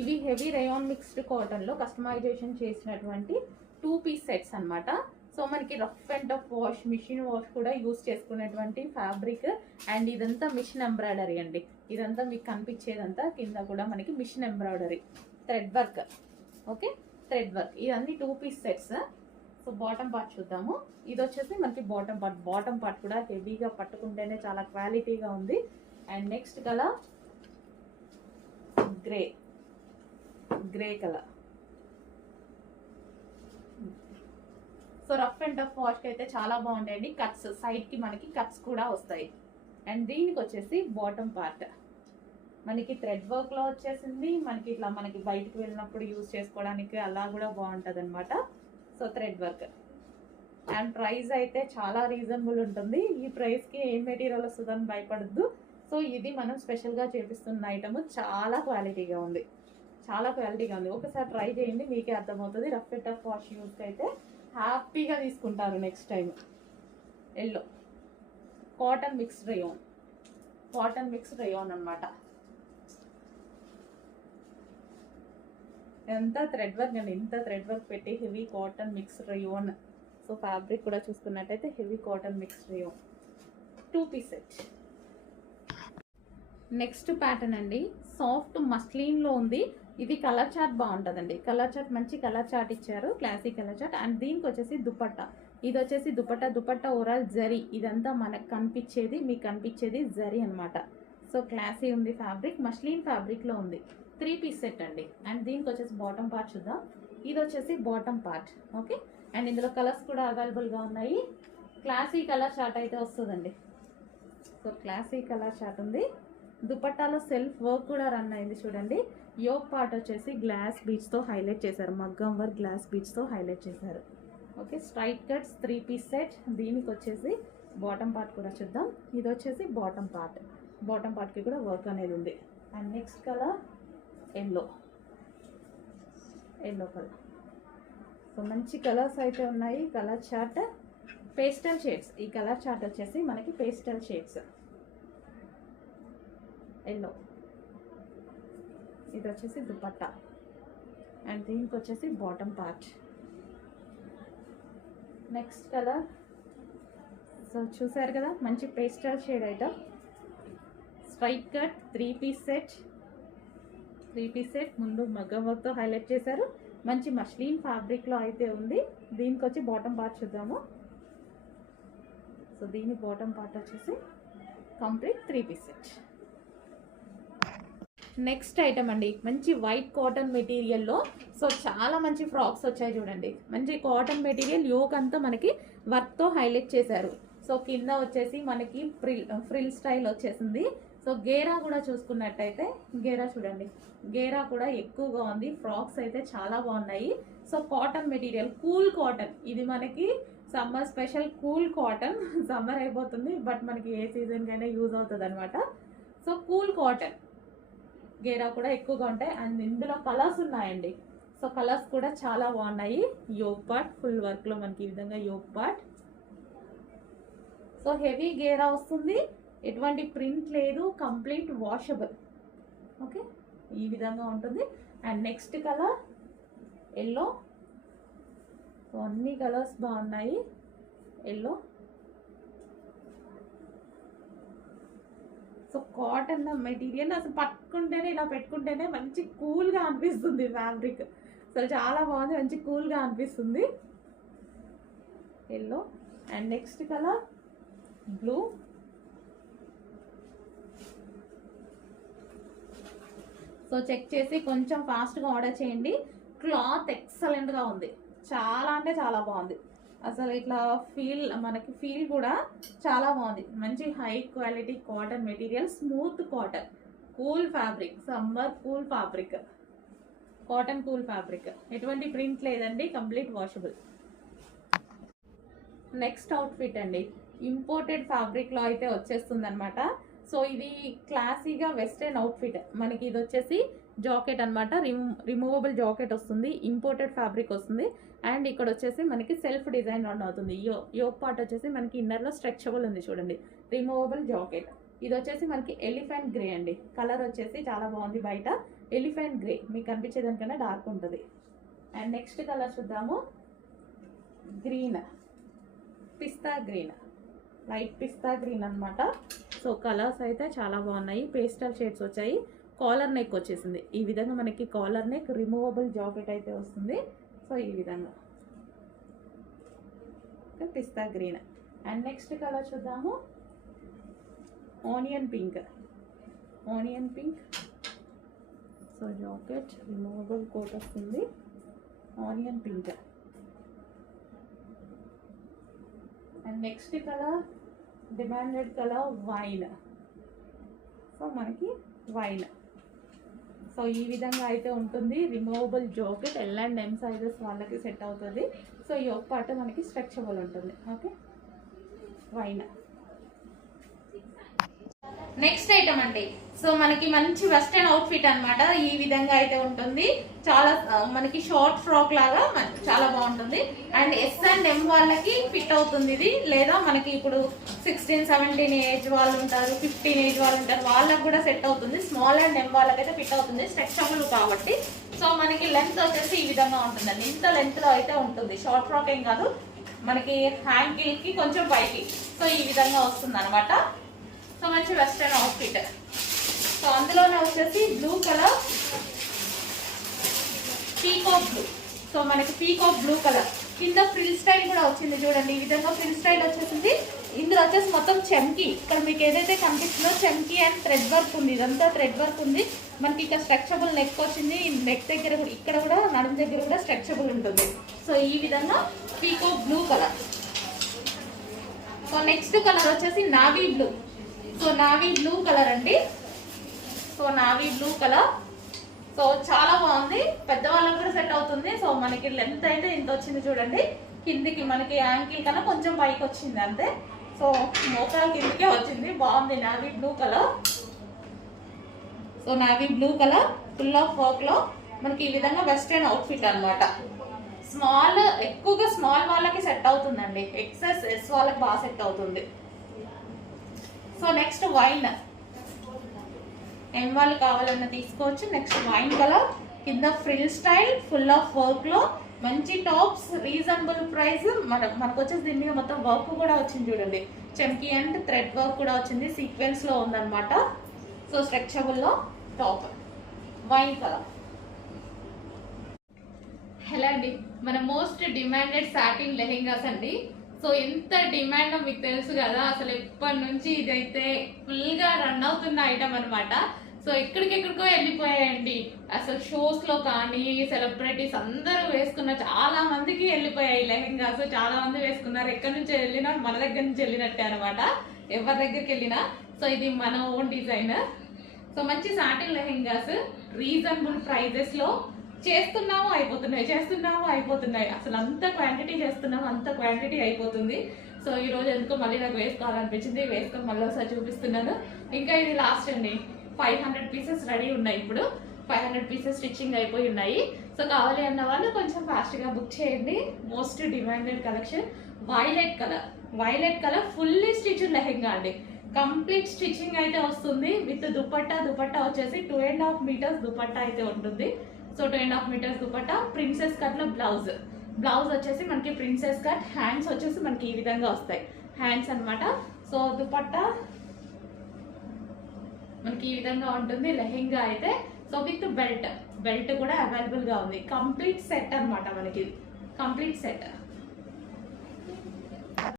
ఇవి heavy rayon mixed కాటన్లో customization చేసినటువంటి 2-piece సెట్స్ అనమాట. సో మనకి rough and tough wash, machine wash కూడా యూస్ చేసుకునేటువంటి ఫ్యాబ్రిక్. అండ్ ఇదంతా మిషన్ ఎంబ్రాయిడరీ అండి. ఇదంతా మీకు కనిపించేదంతా కింద కూడా మనకి machine embroidery, thread work. Okay, thread work. ఇవన్నీ 2-piece sets. So bottom part చూద్దాము. ఇది వచ్చేసి మనకి బాటమ్ పార్ట్. బాటమ్ పార్ట్ కూడా హెవీగా పట్టుకుంటేనే చాలా క్వాలిటీగా ఉంది. And next colour grey colour. So rough and tough వాష్కి అయితే చాలా బాగుంటాయండి. కట్స్ సైడ్కి మనకి కట్స్ కూడా వస్తాయి. అండ్ దీనికి వచ్చేసి బాటమ్ పార్ట్ మనకి థ్రెడ్ వర్క్లో వచ్చేసింది. మనకి ఇట్లా మనకి బయటకు వెళ్ళినప్పుడు యూజ్ చేసుకోవడానికి అలా కూడా బాగుంటుంది అనమాట. So thread work. And price అయితే చాలా రీజనబుల్ ఉంటుంది. ఈ ప్రైస్కి ఏ మెటీరియల్ వస్తుందని భయపడద్దు. సో ఇది మనం స్పెషల్గా చేపిస్తున్న ఐటమ్. చాలా క్వాలిటీగా ఉంది, చాలా క్వాలిటీగా ఉంది. ఒకసారి ట్రై చేయండి, మీకే అర్థమవుతుంది. రఫ్ అండ్ టఫ్ వాష్ యూస్కి అయితే హ్యాపీగా తీసుకుంటారు next time. Yellow cotton mixed rayon, cotton mixed rayon అనమాట. ఎంత థ్రెడ్ వర్క్ అండి, ఇంత థ్రెడ్ వర్క్ పెట్టి heavy cotton mixed rayon. So fabric కూడా చూసుకున్నట్టయితే heavy cotton mixed rayon, 2-piece set. Next pattern అండి, సాఫ్ట్ మస్లిన్లో ఉంది. ఇది కలర్ చార్ట్ బాగుంటుందండి. కలర్ చార్ట్ మంచి కలర్ చార్ట్ ఇచ్చారు, క్లాసిక్ కలర్ చార్ట్. అండ్ దీనికి వచ్చేసి దుపట్టా. ఇది వచ్చేసి దుపట్టా ఓవరాల్ జరీ. ఇదంతా మనకు కనిపించేది, మీకు కనిపించేది జరీ అనమాట. సో క్లాసీ ఉంది ఫ్యాబ్రిక్, మస్లిన్ ఫ్యాబ్రిక్లో ఉంది. 3-piece సెట్ అండి. అండ్ దీనికి వచ్చేసి బాటమ్ పార్ట్ చూద్దాం. ఇది వచ్చేసి బాటమ్ పార్ట్. ఓకే, అండ్ ఇందులో కలర్స్ కూడా అవైలబుల్గా ఉన్నాయి. క్లాసీ కలర్ చార్ట్ అయితే వస్తుందండి. సో క్లాసీ కలర్ చార్ట్ ఉంది. దుపట్టాలో సెల్ఫ్ వర్క్ కూడా రన్ అయింది చూడండి. యోక్ పార్ట్ వచ్చేసి గ్లాస్ బీడ్స్తో హైలైట్ చేశారు, మగ్గం వర్క్ గ్లాస్ బీడ్స్తో హైలైట్ చేశారు. Okay, straight cuts 3-piece set. దీనికి వచ్చేసి బాటమ్ పార్ట్ కూడా చూద్దాం. ఇది వచ్చేసి బాటమ్ పార్ట్. బాటమ్ పార్ట్కి కూడా వర్క్ అనేది ఉంది. And next colour yellow colour. So మంచి కలర్స్ అయితే ఉన్నాయి. Colour chart pastel shades. ఈ కలర్ చార్ట్ వచ్చేసి మనకి పేస్టల్ షేడ్స్. ఎల్లో, ఇది వచ్చేసి దుపట్టా. అండ్ దీనికి వచ్చేసి bottom part. Next colour. So చూసారు కదా, మంచి pastel shade item. Straight cut 3-piece set. 3-piece set. ముందు మగ్గం వర్క్తో హైలైట్ చేశారు. మంచి మస్లిన్ ఫ్యాబ్రిక్లో అయితే ఉంది. దీనికి వచ్చి బాటమ్ పార్ట్ చూద్దాము. సో దీని బాటమ్ పార్ట్ వచ్చేసి complete 3-piece set. Next item అండి, మంచి వైట్ కాటన్ మెటీరియల్లో. సో చాలా మంచి ఫ్రాక్స్ వచ్చాయి చూడండి. మంచి కాటన్ మెటీరియల్, యోక్ అంతా మనకి వర్క్తో హైలైట్ చేశారు. సో కింద వచ్చేసి మనకి ఫ్రిల్ స్టైల్ వచ్చేసింది. సో గేరా కూడా చూసుకున్నట్టయితే గేరా చూడండి, గేరా కూడా ఎక్కువగా ఉంది. ఫ్రాక్స్ అయితే చాలా బాగున్నాయి. So cotton material, cool cotton. ఇది మనకి summer special cool cotton. Summer అయిపోతుంది బట్ మనకి ఏ సీజన్కైనా యూజ్ అవుతుంది అనమాట. సో కూల్ కాటన్ గేరా కూడా ఎక్కువగా ఉంటాయి. అండ్ ఇందులో కలర్స్ ఉన్నాయండి. సో కలర్స్ కూడా చాలా బాగున్నాయి. యోక్ పార్ట్ ఫుల్ వర్క్లో మనకి ఈ విధంగా యోక్ పార్ట్. సో హెవీ గేరా వస్తుంది, ఎటువంటి ప్రింట్ లేదు, కంప్లీట్ వాషబుల్. ఓకే, ఈ విధంగా ఉంటుంది. And next colour yellow. So అన్ని కలర్స్ బాగున్నాయి. ఎల్లో. సో కాటన్ మెటీరియల్ అసలు పట్టుకుంటేనే, ఇలా పెట్టుకుంటేనే మంచి కూల్గా అనిపిస్తుంది ఫ్యాబ్రిక్. అసలు చాలా బాగుంది, మంచి కూల్గా అనిపిస్తుంది. Yellow. And next colour blue. So check చేసి కొంచెం ఫాస్ట్గా ఆర్డర్ చేయండి. క్లాత్ ఎక్సలెంట్గా ఉంది, చాలా అంటే చాలా బాగుంది. అసలు ఇట్లా మనకి ఫీల్ కూడా చాలా బాగుంది. మంచి high quality cotton material, smooth cotton, cool fabric, summer cool fabric, cotton cool fabric. ఎటువంటి ప్రింట్ లేదండి, కంప్లీట్ వాషబుల్. నెక్స్ట్ అవుట్ఫిట్ అండి, ఇంపోర్టెడ్ ఫ్యాబ్రిక్లో అయితే వచ్చేస్తుంది అనమాట. సో ఇది క్లాసీగా వెస్టర్న్ అవుట్ఫిట్. మనకి ఇది వచ్చేసి జాకెట్ అనమాట, రిమూవబుల్ జాకెట్ వస్తుంది, ఇంపోర్టెడ్ ఫ్యాబ్రిక్ వస్తుంది. అండ్ ఇక్కడ వచ్చేసి మనకి సెల్ఫ్ డిజైన్ రన్ అవుతుంది. యోక్ పార్ట్ వచ్చేసి మనకి ఇన్నర్లో స్ట్రెచబుల్ ఉంది చూడండి, రిమూవబుల్ జాకెట్. ఇది వచ్చేసి మనకి ఎలిఫెంట్ గ్రే అండి. కలర్ వచ్చేసి చాలా బాగుంది బయట. ఎలిఫెంట్ గ్రే, మీకు కనిపించేదానికన్నా డార్క్ ఉంటుంది. అండ్ నెక్స్ట్ కలర్ చూద్దాము, గ్రీన్, పిస్తా గ్రీన్, లైట్ పిస్తా గ్రీన్ అనమాట. సో కలర్స్ అయితే చాలా బాగున్నాయి, పేస్టల్ షేడ్స్ వచ్చాయి. కాలర్ నెక్ వచ్చేసింది ఈ విధంగా, మనకి కాలర్ నెక్ రిమూవబుల్ జాకెట్ అయితే వస్తుంది. సో ఈ విధంగా pista green. And next colour చూద్దాము, onion pink, onion pink. So jacket removable coat వస్తుంది, onion pink. And next colour demanded colour wine. So మనకి వైన్. సో ఈ విధంగా అయితే ఉంటుంది, removable jacket, L and M sizes వాళ్ళకి సెట్ అవుతుంది. సో ఈ ఒక పార్ట్ మనకి స్ట్రెచబుల్ ఉంటుంది. Okay, wine. నెక్స్ట్ ఐటమ్ అండి, సో మనకి మంచి వెస్టర్న్ అవుట్ఫిట్ అన్నమాట. ఈ విధంగా అయితే ఉంటుంది, చాలా మనకి షార్ట్ ఫ్రాక్ లాగా చాలా బాగుంటుంది. అండ్ ఎస్ అండ్ ఎం వాళ్ళకి ఫిట్ అవుతుంది ఇది, లేదా మనకి ఇప్పుడు 16-17 ఏజ్ వాళ్ళు ఉంటారు, 15 ఏజ్ వాళ్ళు ఉంటారు, వాళ్ళకి కూడా సెట్ అవుతుంది. స్మాల్ అండ్ ఎం వాళ్ళకైతే ఫిట్ అవుతుంది, స్ట్రెచబుల్ కాబట్టి. సో మనకి లెంత్ వచ్చేసి ఈ విధంగా ఉంటుందండి, ఇంత లెంత్ లో అయితే ఉంటుంది. షార్ట్ ఫ్రాక్ ఏం కాదు, మనకి హ్యాంగిల్ కి కొంచెం పైకి. సో ఈ విధంగా వస్తుంది అనమాట. సో మంచి వెస్టర్న్ అవుట్ఫిట్. సో అందులోనే వచ్చేసి blue colour, peacock blue. So మనకి పీకాక్ బ్లూ కలర్, కింద ఫ్రిల్ స్టైల్ కూడా వచ్చింది చూడండి, ఈ విధంగా ఫ్రిల్ స్టైల్ వచ్చేసింది. ఇందులో వచ్చేసి మొత్తం చెమ్కి, ఇక్కడ మీకు ఏదైతే కనిపిస్తుందో చెమ్కి అండ్ థ్రెడ్ వర్క్ ఉంది, ఇదంతా థ్రెడ్ వర్క్ ఉంది. మనకి ఇక్కడ స్ట్రెచబుల్ నెక్ వచ్చింది, నెక్ దగ్గర కూడా, ఇక్కడ కూడా నడుము దగ్గర కూడా స్ట్రెచబుల్ ఉంటుంది. సో ఈ విధంగా peacock blue colour. So next colour వచ్చేసి navy blue. So navy blue colour అండి. So navy blue colour. So చాలా బాగుంది, పెద్దవాళ్ళకి కూడా సెట్ అవుతుంది. సో మనకి లెంత్ అయితే ఇంత వచ్చింది చూడండి, కిందికి మనకి యాంకిల్ కన్నా కొంచెం పైకి వచ్చింది అంతే. సో మోకాల కిందికే వచ్చింది, బాగుంది navy blue colour. So navy blue colour full of work లో మనకి ఈ విధంగా వెస్టర్న్ అవుట్ఫిట్ అనమాట. స్మాల్, ఎక్కువగా స్మాల్ వాళ్ళకి సెట్ అవుతుందండి, ఎక్సెస్ ఎస్ వాళ్ళకి బాగా సెట్ అవుతుంది. సో నెక్స్ట్ వైన్, ఎం వాళ్ళు కావాలన్నా తీసుకోవచ్చు. నెక్స్ట్ వైన్ కలర్, కింద frill style, full of work లో మంచి టాప్స్, రీజనబుల్ ప్రైస్. మనకు వచ్చేసి దీని మీద మొత్తం వర్క్ కూడా వచ్చింది చూడండి, చెమ్కి అండ్ థ్రెడ్ వర్క్ కూడా వచ్చింది, సీక్వెన్స్ లో ఉందన్నమాట. సో స్ట్రెచబుల్ లో టాప్, వైన్ కలర్. హలో అండి, మన మోస్ట్ డిమాండెడ్ సాటిన్ లెహెంగాస్ అండి. సో ఎంత డిమాండ్ మీకు తెలుసు కదా, అసలు ఎప్పటి నుంచి ఇదైతే ఫుల్ గా రన్ అవుతున్న ఐటమ్ అనమాట. సో ఎక్కడికెక్కడికో వెళ్ళిపోయాయండి, అసలు షోస్ లో కానీ సెలబ్రిటీస్ అందరూ వేసుకున్న, చాలా మందికి వెళ్ళిపోయాయి లెహెంగాస్, చాలా మంది వేసుకున్నారు. ఎక్కడి నుంచి వెళ్ళినా మన దగ్గర నుంచి వెళ్ళినట్టే అనమాట, ఎవరి దగ్గరికి వెళ్ళినా. సో ఇది మన ఓన్ డిజైన్. సో మంచి సాటిన్ లెహెంగాస్, రీజనబుల్ ప్రైజెస్ లో చేస్తున్నాము అయిపోతున్నాయి, అసలు అంత క్వాంటిటీ చేస్తున్నాము, అంత క్వాంటిటీ అయిపోతుంది. సో ఈ రోజు ఎందుకో మళ్ళీ నాకు వేసుకోవాలనిపించింది, వేసుకొని మళ్ళీ ఒకసారి చూపిస్తున్నాను. ఇంకా ఇది లాస్ట్ అండి, 500 పీసెస్ రెడీ ఉన్నాయి, ఇప్పుడు 500 పీసెస్ స్టిచ్చింగ్ అయిపోయి ఉన్నాయి. సో కావాలి అన్న వాళ్ళు కొంచెం ఫాస్ట్ గా బుక్ చేయండి. Most demanded collection violet colour fully stitched lehenga అండి, కంప్లీట్ స్టిచ్చింగ్ అయితే వస్తుంది విత్ దుపట్టా వచ్చేసి 2.5 మీటర్స్ దుపట్టా అయితే ఉంటుంది. So 2.5 metres dupatta, princess cut లో బ్లౌజ్ వచ్చేసి మనకి ప్రిన్సెస్ కట్, హ్యాండ్స్ వచ్చేసి మనకి ఈ విధంగా వస్తాయి హ్యాండ్స్ అనమాట. సో దుపట్టా మనకి ఈ విధంగా ఉంటుంది లెహెంగా అయితే. సో విత్ బెల్ట్ కూడా అవైలబుల్ గా ఉంది, కంప్లీట్ సెట్ అనమాట, మనకి కంప్లీట్ సెట్.